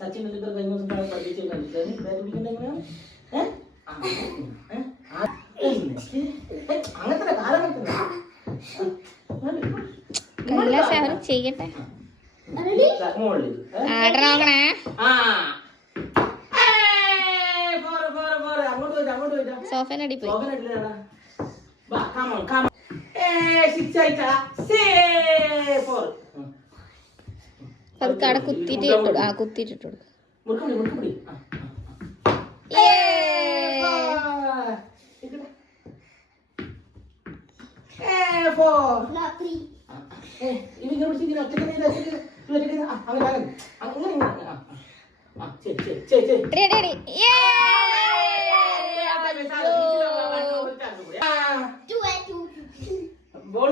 സച്ചിൻ ടെണ്ടുൽക്കർ കഴിഞ്ഞ ദിവസം പഠിപ്പിച്ചില്ല അങ്ങനത്തെ കാലം ചെയ്യട്ടെ ആർഡർ നോക്കണേ. സോഫേനടി പോയി. പതുക്കെ അവിടെ കുത്തിയിട്ട് കുത്തിയിട്ടിട്ട് ബോൾ